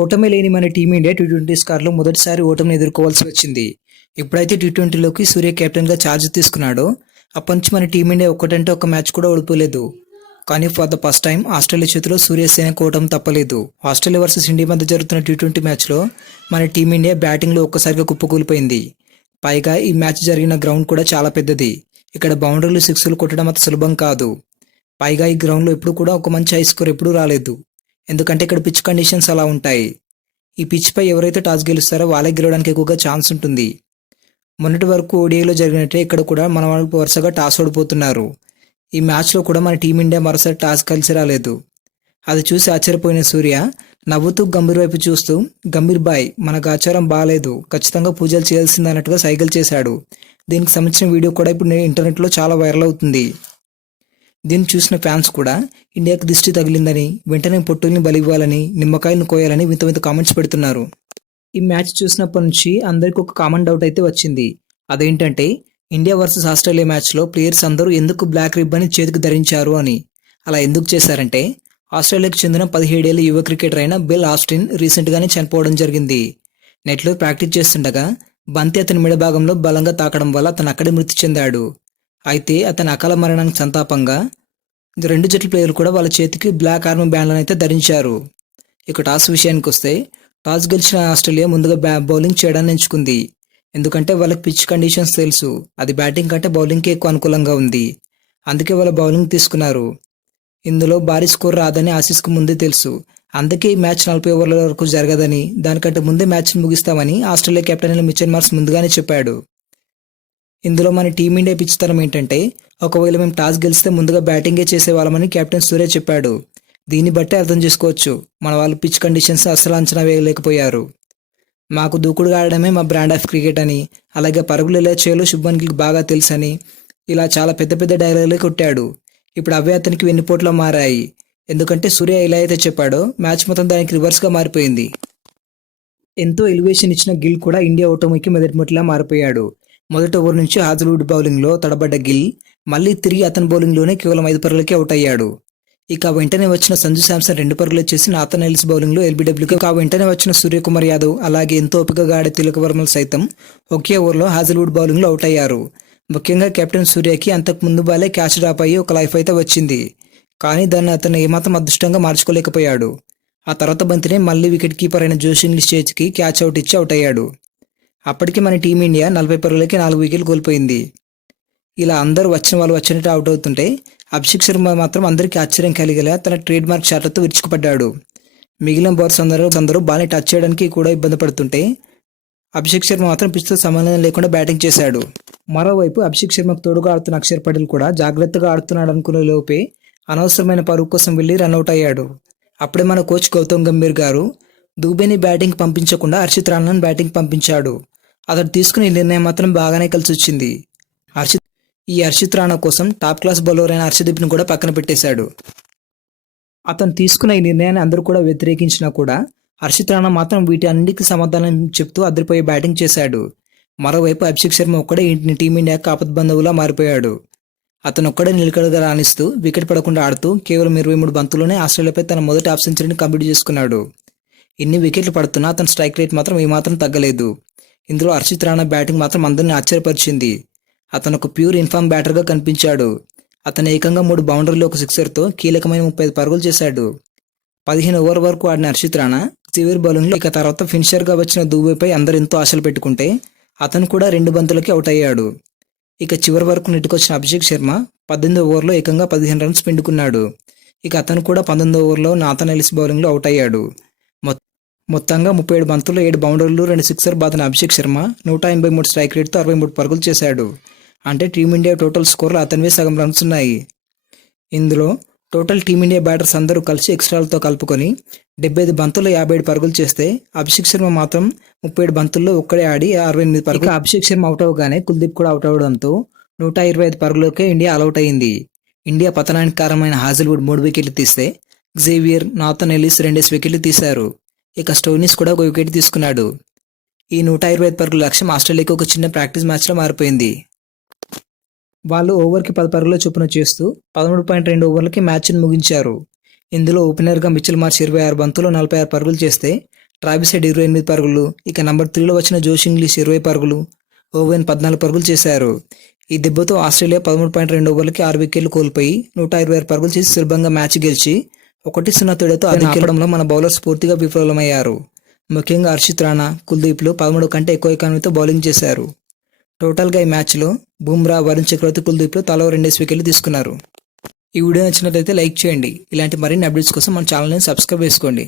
ఓటమి లేని మన టీమిండియా టీ20 స్కార్లో మొదటిసారి ఓటమిని ఎదుర్కోవాల్సి వచ్చింది. ఎప్పుడైతే టీ20లోకి సూర్య కెప్టెన్గా ఛార్జ్ తీసుకున్నాడో అప్పటి నుంచి మన టీమిండియా ఒక్కటంటే ఒక మ్యాచ్ కూడా ఓడిపోలేదు. కానీ for the first time Australia చేతిలో సూర్యసేనకు ఓటమి తప్పలేదు. ఆస్ట్రేలియా వర్సెస్ ఇండియా మధ్య జరుగుతున్న టీ20 మ్యాచ్లో మన టీమిండియా బ్యాటింగ్లో ఒక్కసారిగా కుప్పకూలిపోయింది. పైగా ఈ మ్యాచ్ జరిగిన గ్రౌండ్ కూడా చాలా పెద్దది. ఇక్కడ బౌండరీలు సిక్స్లు కొట్టడం అంత సులభం కాదు. పైగా ఈ గ్రౌండ్లో ఎప్పుడు కూడా ఒక మంచి హై స్కోర్ ఎప్పుడూ రాలేదు. ఎందుకంటే ఇక్కడ పిచ్ కండిషన్స్ అలా ఉంటాయి. ఈ పిచ్ పై ఎవరైతే టాస్ గెలుస్తారో వాళ్ళే గెలవడానికి ఎక్కువగా ఛాన్స్ ఉంటుంది. మొన్నటి వరకు ఓడిఐలో జరిగినట్టే ఇక్కడ కూడా మన వాళ్ళు వరుసగా టాస్ ఓడిపోతున్నారు. ఈ మ్యాచ్లో కూడా మన టీమిండియా మరోసారి టాస్ కలిసి రాలేదు. అది చూసి ఆశ్చర్యపోయిన సూర్య నవ్వుతూ గంభీర్ వైపు చూస్తూ, గంభీర్ బాయ్, మనకు ఆచారం బాగాలేదు, ఖచ్చితంగా పూజలు చేయాల్సింది అన్నట్టుగా సైకిల్ చేశాడు. దీనికి సంబంధించిన వీడియో కూడా ఇప్పుడు ఇంటర్నెట్లో చాలా వైరల్ అవుతుంది. దీన్ని చూసిన ఫ్యాన్స్ కూడా ఇండియాకు దిష్టి తగిలిందని, వెంటనే పొట్టుల్ని బలివ్వాలని, నిమ్మకాయలను కోయాలని వింత వింత కామెంట్స్ పెడుతున్నారు. ఈ మ్యాచ్ చూసినప్పటి నుంచి అందరికీ ఒక కామన్ డౌట్ అయితే వచ్చింది. అదేంటంటే ఇండియా వర్సెస్ ఆస్ట్రేలియా మ్యాచ్లో ప్లేయర్స్ అందరూ ఎందుకు బ్లాక్ రిబ్బన్ చేతికి ధరించారు అని. అలా ఎందుకు చేశారంటే ఆస్ట్రేలియాకు చెందిన 17 ఏళ్ల యువ క్రికెటర్ అయిన బిల్ ఆస్టిన్ రీసెంట్గానే చనిపోవడం జరిగింది. నెట్లో ప్రాక్టీస్ చేస్తుండగా బంతి అతని మెడ భాగంలో బలంగా తాకడం వల్ల అతను అక్కడే మృతి చెందాడు. అయితే అతని అకాల మరణానికి సంతాపంగా 2 జట్ల ప్లేయర్లు కూడా వాళ్ళ చేతికి బ్లాక్ ఆర్మ్ బ్యాండ్లను అయితే ధరించారు. ఇక టాస్ విషయానికి వస్తే టాస్ గెలిచిన ఆస్ట్రేలియా ముందుగా బౌలింగ్ చేయడాన్ని ఎంచుకుంది. ఎందుకంటే వాళ్ళకి పిచ్ కండిషన్స్ తెలుసు, అది బ్యాటింగ్ కంటే బౌలింగ్కి ఎక్కువ అనుకూలంగా ఉంది. అందుకే వాళ్ళ బౌలింగ్ తీసుకున్నారు. ఇందులో భారీ స్కోర్ రాదని ఆసీస్కు ముందే తెలుసు. అందుకే ఈ మ్యాచ్ 40 ఓవర్ల వరకు జరగదని, దానికంటే ముందే మ్యాచ్ని ముగిస్తామని ఆస్ట్రేలియా కెప్టెన్ మిచెల్ మార్ష్ ముందుగానే చెప్పాడు. ఇందులో మన టీమిండియా పిచ్చితనం ఏంటంటే ఒకవేళ మేము టాస్ గెలిస్తే ముందుగా బ్యాటింగే చేసేవాళ్ళమని కెప్టెన్ సూర్య చెప్పాడు. దీన్ని బట్టే అర్థం చేసుకోవచ్చు మన వాళ్ళు పిచ్ కండిషన్స్ అస్సలు అంచనా వేయలేకపోయారు. మాకు దూకుడుగా ఆడడమే మా బ్రాండ్ ఆఫ్ క్రికెట్ అని, అలాగే పరుగులు ఎలా చేయాలో శుభ్మన్ గిల్కి బాగా తెలుసని, ఇలా చాలా పెద్ద పెద్ద డైలాగులే కొట్టాడు. ఇప్పుడు అవే అతనికి వెన్నుపోట్లా మారాయి. ఎందుకంటే సూర్య ఎలా అయితే చెప్పాడో మ్యాచ్ మొత్తం దానికి రివర్స్గా మారిపోయింది. ఎంతో ఎలివేషన్ ఇచ్చిన గిల్ కూడా ఇండియా ఓటమికి మొదటిలా మారిపోయాడు. మొదటి ఓవర్ నుంచి హాజల్వుడ్ బౌలింగ్లో తడబడ్డ గిల్ మళ్ళీ తిరిగి అతని బౌలింగ్లోనే కేవలం 5 పరుగులకే అవుట్ అయ్యాడు. ఇక వెంటనే వచ్చిన సంజు శాంసన్ 2 పరుగులు చేసి నాథన్ ఎల్లిస్ బౌలింగ్లో ఎల్బీడబ్ల్యూకి వెంటనే వచ్చిన సూర్యకుమార్ యాదవ్, అలాగే ఎంతో ఓపికగా ఆడే తిలక్ వర్మలు సైతం ఒకే ఓవర్లో హాజల్వుడ్ బౌలింగ్లో అవుట్ అయ్యారు. ముఖ్యంగా కెప్టెన్ సూర్యకి అంతకు ముందు బాలే క్యాచ్ డ్రాప్ అయ్యి ఒక లైఫ్ అయితే వచ్చింది. కానీ దాన్ని అతను ఏమాత్రం అదృష్టంగా మార్చుకోలేకపోయాడు. ఆ తర్వాత బంతినే మళ్ళీ వికెట్ కీపర్ అయిన జోష్ ఇంగ్లీష్ చేతికి క్యాచ్ అవుట్ ఇచ్చి అవుట్ అయ్యాడు. అప్పటికి మన టీమిండియా 40 పరుగులకి 4 వికెట్లు కోల్పోయింది. ఇలా అందరూ వచ్చిన వాళ్ళు వచ్చినట్టు అవుట్ అవుతుంటే అభిషేక్ శర్మ మాత్రం అందరికీ ఆశ్చర్యం కలిగేలా తన ట్రేడ్ మార్క్ షాట్లతో విరుచుకుపడ్డాడు. మిగిలిన బౌలర్స్ అందరూ బాల్ని టచ్ చేయడానికి కూడా ఇబ్బంది పడుతుంటే అభిషేక్ శర్మ మాత్రం పిచ్తో సంబంధం లేకుండా బ్యాటింగ్ చేశాడు. మరోవైపు అభిషేక్ శర్మకు తోడుగా ఆడుతున్న అక్షర్ పటేల్ కూడా జాగ్రత్తగా ఆడుతున్నాడు అనుకునే లోపే అనవసరమైన పరుగు కోసం వెళ్ళి రన్అట్ అయ్యాడు. అప్పుడే మన కోచ్ గౌతమ్ గంభీర్ గారు దూబేని బ్యాటింగ్ పంపించకుండా హర్షిత్ రాణాను బ్యాటింగ్ పంపించాడు. అతడు తీసుకునే నిర్ణయం మాత్రం బాగానే కలిసి వచ్చింది. హర్షిత్ రాణా కోసం టాప్ క్లాస్ బౌలర్ అయిన హర్షదీప్ను కూడా పక్కన పెట్టేశాడు. అతను తీసుకున్న ఈ నిర్ణయాన్ని అందరూ కూడా వ్యతిరేకించినా కూడా హర్షిత్ రాణా మాత్రం వీటి అన్నిటికీ సమాధానం చెప్తూ అదిరిపోయే బ్యాటింగ్ చేశాడు. మరోవైపు అభిషేక్ శర్మ ఒక్కడే టీమిండియాకు ఆపద్బంధువులా మారిపోయాడు. అతను ఒక్కడే నిలకడగా రాణిస్తూ వికెట్ పడకుండా ఆడుతూ కేవలం 23 బంతుల్లోనే ఆస్ట్రేలియాపై తన మొదటి హాఫ్ సెంచరీని కంప్లీట్ చేసుకున్నాడు. ఇన్ని వికెట్లు పడుతున్నా అతని స్ట్రైక్ రేట్ మాత్రం ఏమాత్రం తగ్గలేదు. ఇందులో హర్షిత్ రాణా బ్యాటింగ్ మాత్రం అందరినీ ఆశ్చర్యపరిచింది. అతను ఒక ప్యూర్ ఇన్ఫార్మ్ బ్యాటర్గా కనిపించాడు. అతను ఏకంగా 3 బౌండరీలు ఒక సిక్సర్తో కీలకమైన 35 పరుగులు చేశాడు. 15 ఓవర్ వరకు ఆడిన హర్షిత్ రాణా చివరి బౌలింగ్లో ఇక తర్వాత ఫినిషర్గా వచ్చిన దూబేపై అందరూ ఎంతో ఆశలు పెట్టుకుంటే అతను కూడా 2 బంతులకి అవుట్ అయ్యాడు. ఇక చివరి వరకు నెట్టుకొచ్చిన అభిషేక్ శర్మ 18 ఓవర్లో ఏకంగా 15 రన్స్ పిండుకున్నాడు. ఇక అతను కూడా 19 ఓవర్లో నాథన్ ఎల్లిస్ బౌలింగ్లో అవుట్ అయ్యాడు. మొత్తంగా 37 బంతుల్లో 7 బౌండరీలు 2 సిక్సర్ బాదిన అభిషేక్ శర్మ 183 స్ట్రైక్ రేట్తో 63 పరుగులు చేశాడు. అంటే టీమిండియా టోటల్ స్కోర్లో అతనివే సగం రన్స్ ఉన్నాయి. ఇందులో టోటల్ టీమిండియా బ్యాటర్స్ అందరూ కలిసి ఎక్స్ట్రాలతో కలుపుకొని 75 బంతుల్లో 57 పరుగులు చేస్తే అభిషేక్ శర్మ మాత్రం 37 బంతుల్లో ఒక్కడే ఆడి 68 పరుగులు. అభిషేక్ శర్మ అవుట్ అవగానే కుల్దీప్ కూడా అవుట్ అవడంతో 125 పరుగులకే ఇండియా ఆల్అౌట్ అయింది. ఇండియా పతనానికి కారణమైన హాజల్వుడ్ 3 వికెట్లు తీస్తే జేవియర్, నాథన్ ఎల్లిస్ 2 వికెట్లు తీశారు. ఇక స్టోయినిస్ కూడా 1 వికెట్ తీసుకున్నాడు. ఈ 125 పరుగుల లక్ష్యం ఆస్ట్రేలియాకి ఒక చిన్న ప్రాక్టీస్ మ్యాచ్లో మారిపోయింది. వాళ్ళు ఓవర్కి 10 పరుగుల చొప్పున చేస్తూ 13.2 ఓవర్లకి మ్యాచ్ను ముగించారు. ఇందులో ఓపెనర్గా మిచెల్ మార్ష్ 26 బంతుల్లో 46 పరుగులు చేస్తే ట్రావిస్ హెడ్ 28 పరుగులు, ఇక నంబర్ 3లో వచ్చిన జోష్ ఇంగ్లీష్ 20 పరుగులు, ఓవెన్ 14 పరుగులు చేశారు. ఈ దెబ్బతో ఆస్ట్రేలియా 13.2 ఓవర్లకి 6 వికెట్లు కోల్పోయి 126 పరుగులు చేసి సులభంగా మ్యాచ్ గెలిచి 1-0 తేడాతో ఆధిక్యంలో మన బౌలర్స్ పూర్తిగా విఫలమయ్యారు. ముఖ్యంగా హర్షిత్ రాణా, కుల్దీప్లు 13 కంటే ఎక్కువ ఎకానమీతో బౌలింగ్ చేశారు. టోటల్గా ఈ మ్యాచ్లో బుమ్రా, వరుణ్ చక్రవర్తి, కుల్దీప్లు తలా 2 వికెట్లు తీసుకున్నారు. ఈ వీడియో నచ్చినట్లయితే లైక్ చేయండి. ఇలాంటి మరిన్ని అప్డేట్స్ కోసం మన ఛానల్ని సబ్స్క్రైబ్ చేసుకోండి.